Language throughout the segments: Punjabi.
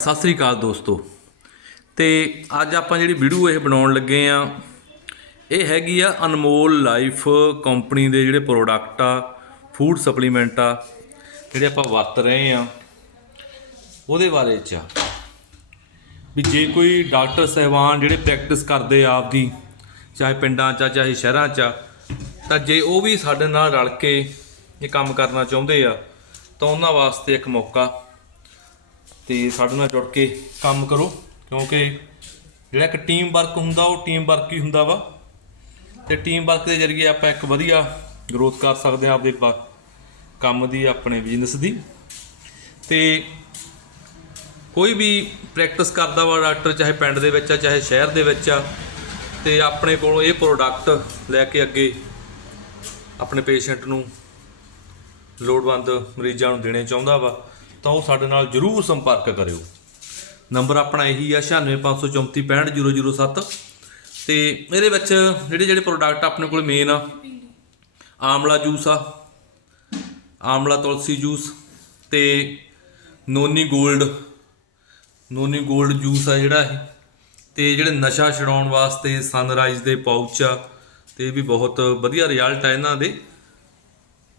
ਸਤਿ ਸ੍ਰੀ ਅਕਾਲ ਦੋਸਤੋ। ਤੇ ਅੱਜ ਆਪਾਂ ਜਿਹੜੀ ਵੀਡੀਓ ਇਹ ਬਣਾਉਣ ਲੱਗੇ ਆ ਇਹ ਹੈਗੀ ਆ ਅਨਮੋਲ ਲਾਈਫ ਕੰਪਨੀ ਦੇ ਜਿਹੜੇ ਪ੍ਰੋਡਕਟ ਆ ਫੂਡ ਸਪਲੀਮੈਂਟ ਆ ਜਿਹੜੇ ਆਪਾਂ ਵਰਤ ਰਹੇ ਆ ਉਹਦੇ ਬਾਰੇ ਚ ਵੀ ਜੇ ਕੋਈ ਡਾਕਟਰ ਸਹਿਬਾਨ ਜਿਹੜੇ ਪ੍ਰੈਕਟਿਸ ਕਰਦੇ ਆ ਆਪਦੀ ਚਾਹੇ ਪਿੰਡਾਂ 'ਚ ਆ, ਚਾਹੇ ਸ਼ਹਿਰਾਂ 'ਚ ਆ, ਤਾਂ ਜੇ ਉਹ ਵੀ ਸਾਡੇ ਨਾਲ ਰਲ ਕੇ ਇਹ ਕੰਮ ਕਰਨਾ ਚਾਹੁੰਦੇ ਆ ਤਾਂ ਉਹਨਾਂ ਵਾਸਤੇ ਇੱਕ ਮੌਕਾ ਤੇ ਸਾਡੇ ਨਾਲ ਜੁੜ ਕੇ ਕੰਮ ਕਰੋ, ਕਿਉਂਕਿ ਜਿਹੜਾ ਇੱਕ ਟੀਮ ਵਰਕ ਹੁੰਦਾ, ਉਹ ਟੀਮ ਵਰਕ ਹੀ ਹੁੰਦਾ ਵਾ। ਤੇ ਟੀਮ ਵਰਕ ਦੇ ਜ਼ਰੀਏ ਆਪਾਂ ਇੱਕ ਵਧੀਆ ਗਰੋਥ ਕਰ ਸਕਦੇ ਹਾਂ ਆਪਦੇ ਬ- ਕੰਮ ਦੀ, ਆਪਣੇ ਬਿਜ਼ਨਸ ਦੀ। ਤੇ ਕੋਈ ਵੀ ਪ੍ਰੈਕਟਿਸ ਕਰਦਾ ਵਾ ਡਾਕਟਰ, ਚਾਹੇ ਪਿੰਡ ਦੇ ਵਿੱਚ ਆ, ਚਾਹੇ ਸ਼ਹਿਰ ਦੇ ਵਿੱਚ ਆ, ਤੇ ਆਪਣੇ ਕੋਲੋਂ ਇਹ ਪ੍ਰੋਡਕਟ ਲੈ ਕੇ ਅੱਗੇ ਆਪਣੇ ਪੇਸ਼ੈਂਟ ਨੂੰ ਲੋੜਵੰਦ ਮਰੀਜ਼ਾਂ ਨੂੰ ਦੇਣੇ ਚਾਹੁੰਦਾ ਵਾ। ਤਾਂ ਉਹ ਸਾਡੇ ਨਾਲ ਜਰੂਰ ਸੰਪਰਕ ਕਰਿਓ। ਨੰਬਰ ਆਪਣਾ ਇਹੀ ਆ 9654465007 ਤੇ ਇਹਦੇ ਵਿੱਚ ਜਿਹੜੇ ਜਿਹੜੇ ਪ੍ਰੋਡਕਟ ਆਪਣੇ ਕੋਲ ਮੇਨ ਆ, ਆਮਲਾ ਜੂਸ ਆ, ਆਮਲਾ ਤੁਲਸੀ ਜੂਸ ਤੇ ਨੋਨੀ 골ਡ ਨੋਨੀ 골ਡ ਜੂਸ ਆ ਜਿਹੜਾ ਇਹ। ਤੇ ਜਿਹੜੇ ਨਸ਼ਾ ਛਡਾਉਣ ਵਾਸਤੇ ਸਨਰਾਈਜ਼ ਦੇ ਪਾਊਚ ਆ, ਤੇ ਇਹ ਵੀ ਬਹੁਤ ਵਧੀਆ ਰਿਜ਼ਲਟ ਆ ਇਹਨਾਂ ਦੇ।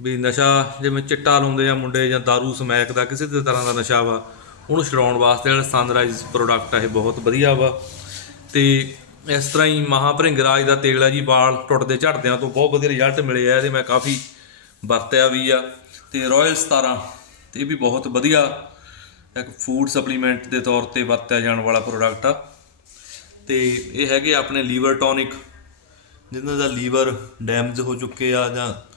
ਵੀ ਨਸ਼ਾ ਜਿਵੇਂ ਚਿੱਟਾ ਲਾਉਂਦੇ ਆ ਮੁੰਡੇ ਜਾਂ दारू ਸਮੈਕ ਦਾ, ਕਿਸੇ ਵੀ ਤਰ੍ਹਾਂ ਦਾ ਨਸ਼ਾ ਵਾ, ਉਹਨੂੰ ਛਡਾਉਣ ਵਾਸਤੇ ਜਿਹੜਾ ਸਨਰਾਈਜ਼ ਪ੍ਰੋਡਕਟ ਆ, ਇਹ ਬਹੁਤ ਵਧੀਆ ਵਾ। ਤੇ ਇਸ ਤਰ੍ਹਾਂ ਹੀ ਮਹਾਭਰਿੰਗਰਾਜ ਦਾ ਤੇਲ ਆ ਜੀ, ਵਾਲ ਟੁੱਟਦੇ ਝੜਦਿਆਂ ਤੋਂ ਬਹੁਤ ਵਧੀਆ ਰਿਜ਼ਲਟ ਮਿਲੇ ਆ, ਇਹਦੇ ਮੈਂ ਕਾਫੀ ਵਰਤਿਆ ਵੀ ਆ। ਤੇ ਰਾਇਲ 17 ਤੇ ਇਹ ਵੀ ਬਹੁਤ ਵਧੀਆ ਇੱਕ ਫੂਡ ਸਪਲੀਮੈਂਟ ਦੇ ਤੌਰ ਤੇ ਵਰਤਿਆ ਜਾਣ ਵਾਲਾ ਪ੍ਰੋਡਕਟ ਆ। ਤੇ ਇਹ ਹੈਗੇ ਆਪਣੇ ਲੀਵਰ ਟੌਨਿਕ, ਜਿਨ੍ਹਾਂ ਦਾ ਲੀਵਰ ਡੈਮੇਜ ਹੋ ਚੁੱਕੇ ਆ ਜਾਂ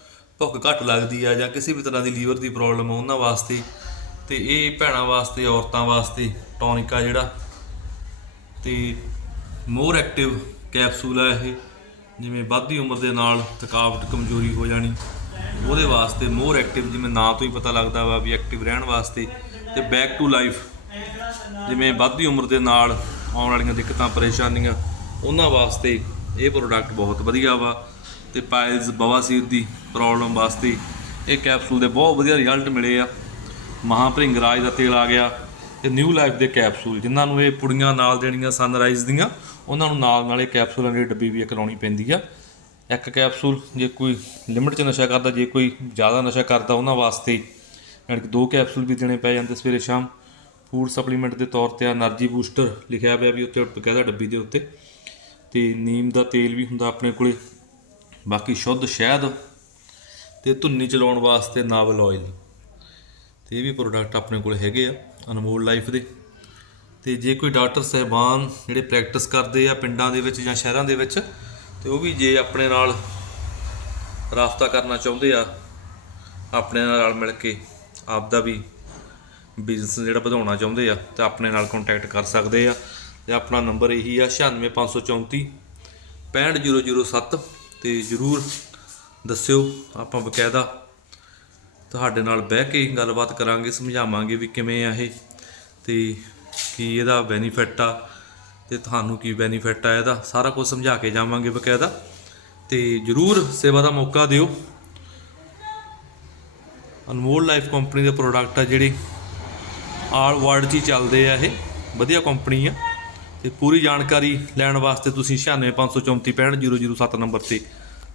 ਭੁੱਖ ਘੱਟ ਲੱਗਦੀ ਆ ਜਾਂ ਕਿਸੇ ਵੀ ਤਰ੍ਹਾਂ ਦੀ ਲੀਵਰ ਦੀ ਪ੍ਰੋਬਲਮ ਆ, ਉਹਨਾਂ ਵਾਸਤੇ ਤੇ ਇਹ ਭੈਣਾਂ ਵਾਸਤੇ, ਔਰਤਾਂ ਵਾਸਤੇ ਟੌਨਿਕ ਆ ਜਿਹੜਾ ਤੇ ਮੋਰ ਐਕਟਿਵ ਕੈਪਸੂਲ ਆ ਇਹ, ਜਿਵੇਂ ਵੱਧਦੀ ਉਮਰ ਦੇ ਨਾਲ ਥਕਾਵਟ ਕਮਜ਼ੋਰੀ ਹੋ ਜਾਣੀ, ਉਹਦੇ ਵਾਸਤੇ ਮੋਰ ਐਕਟਿਵ ਜਿਵੇਂ ਨਾਂ ਤੋਂ ਹੀ ਪਤਾ ਲੱਗਦਾ ਵਾ ਵੀ ਐਕਟਿਵ ਰਹਿਣ ਵਾਸਤੇ ਤੇ ਬੈਕ ਟੂ ਲਾਈਫ, ਜਿਵੇਂ ਵੱਧਦੀ ਉਮਰ ਦੇ ਨਾਲ ਆਉਣ ਵਾਲੀਆਂ ਦਿੱਕਤਾਂ, ਪਰੇਸ਼ਾਨੀਆਂ, ਉਹਨਾਂ ਵਾਸਤੇ ਇਹ ਪ੍ਰੋਡਕਟ ਬਹੁਤ ਵਧੀਆ ਵਾ। ਤੇ ਪਾਇਲਸ ਬਵਾਸੀਰ ਦੀ ਪ੍ਰੋਬਲਮ ਵਾਸਤੇ ਇਹ ਕੈਪਸੂਲ ਦੇ ਬਹੁਤ ਵਧੀਆ ਰਿਜ਼ਲਟ ਮਿਲੇ ਆ। ਮਹਾਪ੍ਰਿੰਗ ਰਾਜ ਦਾ ਤੇਲ ਆ ਗਿਆ। ਤੇ ਨਿਊ ਲਾਈਫ ਦੇ ਕੈਪਸੂਲ, ਜਿਨ੍ਹਾਂ ਨੂੰ ਇਹ ਪੁੜੀਆਂ ਨਾਲ ਦੇਣੀਆਂ ਸਨਰਾਈਜ਼ ਦੀਆਂ, ਉਹਨਾਂ ਨੂੰ ਨਾਲ ਨਾਲ ਇਹ ਕੈਪਸੂਲਾਂ ਦੀ ਡੱਬੀ ਵੀ ਕਰਾਉਣੀ ਪੈਂਦੀ ਆ। ਇੱਕ ਕੈਪਸੂਲ ਜੇ ਕੋਈ ਲਿਮਟ 'ਚ ਨਸ਼ਾ ਕਰਦਾ, ਜੇ ਕੋਈ ਜ਼ਿਆਦਾ ਨਸ਼ਾ ਕਰਦਾ ਉਹਨਾਂ ਵਾਸਤੇ, ਯਾਨੀ ਕਿ ਦੋ ਕੈਪਸੂਲ ਵੀ ਦੇਣੇ ਪੈ ਜਾਂਦੇ ਸਵੇਰੇ ਸ਼ਾਮ। ਫੂਡ ਸਪਲੀਮੈਂਟ ਦੇ ਤੌਰ ਤੇ ਆ, એનર્ਜੀ ਬੂਸਟਰ ਲਿਖਿਆ ਹੋਇਆ ਵੀ ਉੱਤੇ ਬਕਾਇਦਾ ਡੱਬੀ ਦੇ ਉੱਤੇ। ਤੇ ਨੀਮ ਦਾ ਤੇਲ ਵੀ ਹੁੰਦਾ ਆਪਣੇ ਕੋਲੇ। ਬਾਕੀ ਸ਼ੁੱਧ ਸ਼ਹਿਦ ਤੇ ਧੁੰਨੀ ਚਲਾਉਣ ਵਾਸਤੇ ਨਾਵਲ ਆਇਲ ਤੇ ਇਹ ਵੀ ਪ੍ਰੋਡਕਟ ਆਪਣੇ ਕੋਲ ਹੈਗੇ ਆ, ਅਨਮੋਲ ਲਾਈਫ ਦੇ। ਤੇ ਜੇ ਕੋਈ ਡਾਕਟਰ ਸਹਿਬਾਨ ਜਿਹੜੇ ਪ੍ਰੈਕਟਿਸ ਕਰਦੇ ਆ ਪਿੰਡਾਂ ਦੇ ਵਿੱਚ ਜਾਂ ਸ਼ਹਿਰਾਂ ਦੇ ਵਿੱਚ, ਤੇ ਉਹ ਵੀ ਜੇ ਆਪਣੇ ਨਾਲ ਰਾਬਤਾ ਕਰਨਾ ਚਾਹੁੰਦੇ ਆ, ਆਪਣੇ ਨਾਲ ਰਲ ਮਿਲ ਕੇ ਆਪ ਦਾ ਵੀ ਬਿਜ਼ਨਸ ਜਿਹੜਾ ਵਧਾਉਣਾ ਚਾਹੁੰਦੇ ਆ, ਤਾਂ ਆਪਣੇ ਨਾਲ ਕੰਟੈਕਟ ਕਰ ਸਕਦੇ ਆ। ਤੇ ਆਪਣਾ ਨੰਬਰ ਇਹੀ ਆ 96534 65007 ਤੇ ਜਰੂਰ ਦੱਸਿਓ ਆਪਾਂ ਬਕਾਇਦਾ ਤੁਹਾਡੇ ਨਾਲ ਬਹਿ ਕੇ ਗੱਲਬਾਤ ਕਰਾਂਗੇ, ਸਮਝਾਵਾਂਗੇ ਵੀ ਕਿਵੇਂ ਆ ਇਹ ਤੇ ਕੀ ਇਹਦਾ ਬੈਨੀਫਿਟ ਆ ਤੇ ਤੁਹਾਨੂੰ ਕੀ ਬੈਨੀਫਿਟ ਆ ਇਹਦਾ, ਸਾਰਾ ਕੁਝ ਸਮਝਾ ਕੇ ਜਾਵਾਂਗੇ ਬਕਾਇਦਾ ਤੇ ਜਰੂਰ ਸੇਵਾ ਦਾ ਮੌਕਾ ਦਿਓ। ਅਨਮੋਲ ਲਾਈਫ ਕੰਪਨੀ ਦੇ ਪ੍ਰੋਡਕਟ ਆ ਜਿਹੜੇ, ਆਲ ਵਰਲਡ 'ਚ ਹੀ ਚੱਲਦੇ ਆ ਇਹ, ਵਧੀਆ ਕੰਪਨੀ ਆ। ਤੇ ਪੂਰੀ ਜਾਣਕਾਰੀ ਲੈਣ ਵਾਸਤੇ ਤੁਸੀਂ 96534 65007 ਨੰਬਰ ਤੇ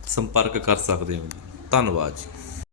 ਸੰਪਰਕ ਕਰ ਸਕਦੇ ਹੋ ਜੀ। ਧੰਨਵਾਦ ਜੀ।